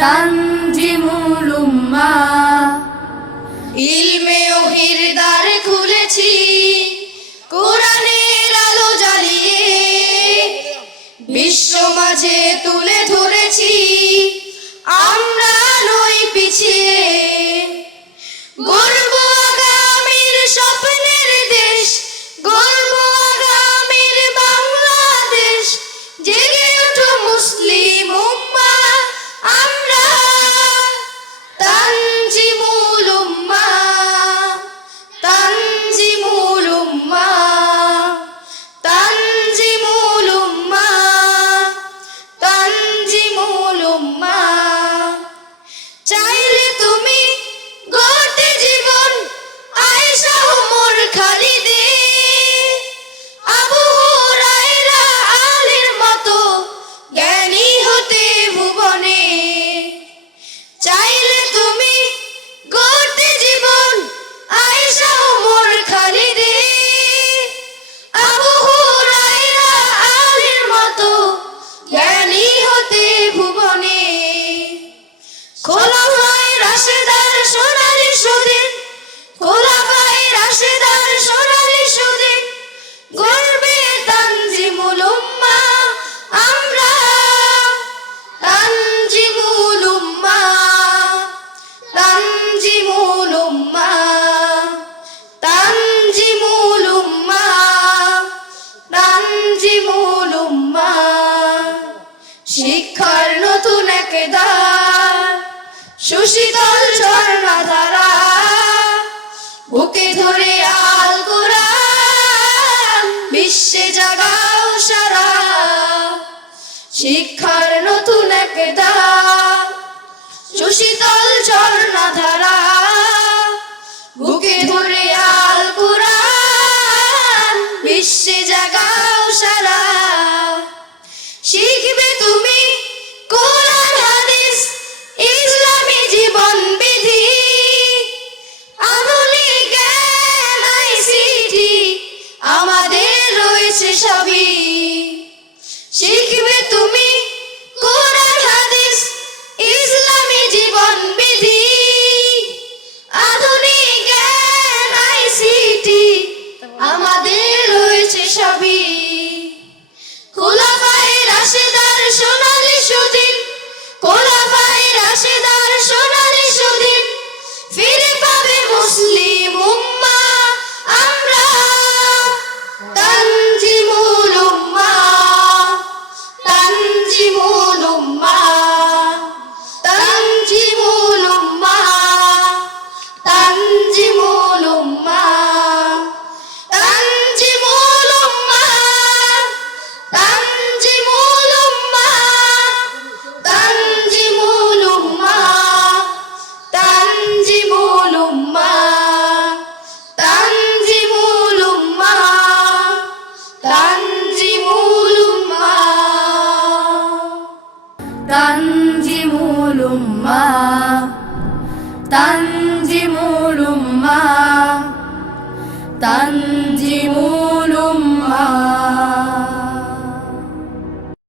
তানজিমুল উম্মাহ। ইলমে ওহির দ্বার খুলেছি কোরআনের আলো জ্বালিয়ে, বিশ্ব মাঝে তুলে ধরেছি আমরা নই পিছিয়ে। গর্ব আগামীর স্বপ্নের দেশ, গর্ব আগামীর বাংলাদেশ, জেগে ওঠো মুসলিম উম্মাহ আমরা তানজিমুল উম্মাহ, তানজিমুল উম্মাহ, তানজিমুল উম্মাহ, তানজিমুল উম্মাহ। চাইলে তুমি গড়তে জীবন আয়েশা ওমর খালিদের, আবু হুরায়রা আলীর মতো জ্ঞানী হতে ভুবনে। চাইলে তুমি গড়তে জীবন আয়েশা ওমর খালিদের, আবু হুরায়রা আলীর মতো জ্ঞানী হতে ভুবনে। খোলাফায়ে রাশেদার সোনালী সুদিন, খোলাফায়ে রাশেদার সোনালী সুদিন, গর্বে তানজিমুল উম্মাহ আমরা তানজিমুল উম্মাহ, তানজিমুল উম্মাহ, তানজিমুল উম্মাহ, তানজিমুল উম্মাহ। শিক্ষার নতুন এক দ্বার, সুশীতল ঝর্ণাধারা, বুকে ধরে আল কোরআন বিশ্বে জাগাও সারা। শিক্ষার নতুন এক দ্বার, সুশীতল ঝর্ণাধারা, বুকে ধরে আল কোরআন বিশ্বে জাগাও সারা। শিখবে তুমি কোরআন হাদিস ইসলামী জীবন বিধি, আধুনিক জ্ঞান আইসিটি আমাদের রয়েছে সবই। শিখবে তুমি কোরআন হাদিস ইসলামী জীবন বিধি, আধুনিক জ্ঞান আইসিটি আমাদের রয়েছে সবই। খোলাফায়ে রাশেদার সোনালী সুদিন, খোলাফায়ে রাশেদার সোনালী সুদিন, ফিরে পাবে মুসলিম উম্মাহ আমরা তানজিমুল উম্মাহ, তানজিমুল উম্মাহ, তানজিমুল উম্মাহ, তানজিমুল উম্মাহ, তানজিমুল উম্মাহ, তানজিমুল উম্মাহ, তানজিমুল উম্মাহ, তানজিমুল উম্মাহ, তানজিমুল উম্মাহ, তানজিমুল উম্মাহ। তানজিমুল উম্মাহ, তানজিমুল উম্মাহ, তানজিমুল উম্মাহ।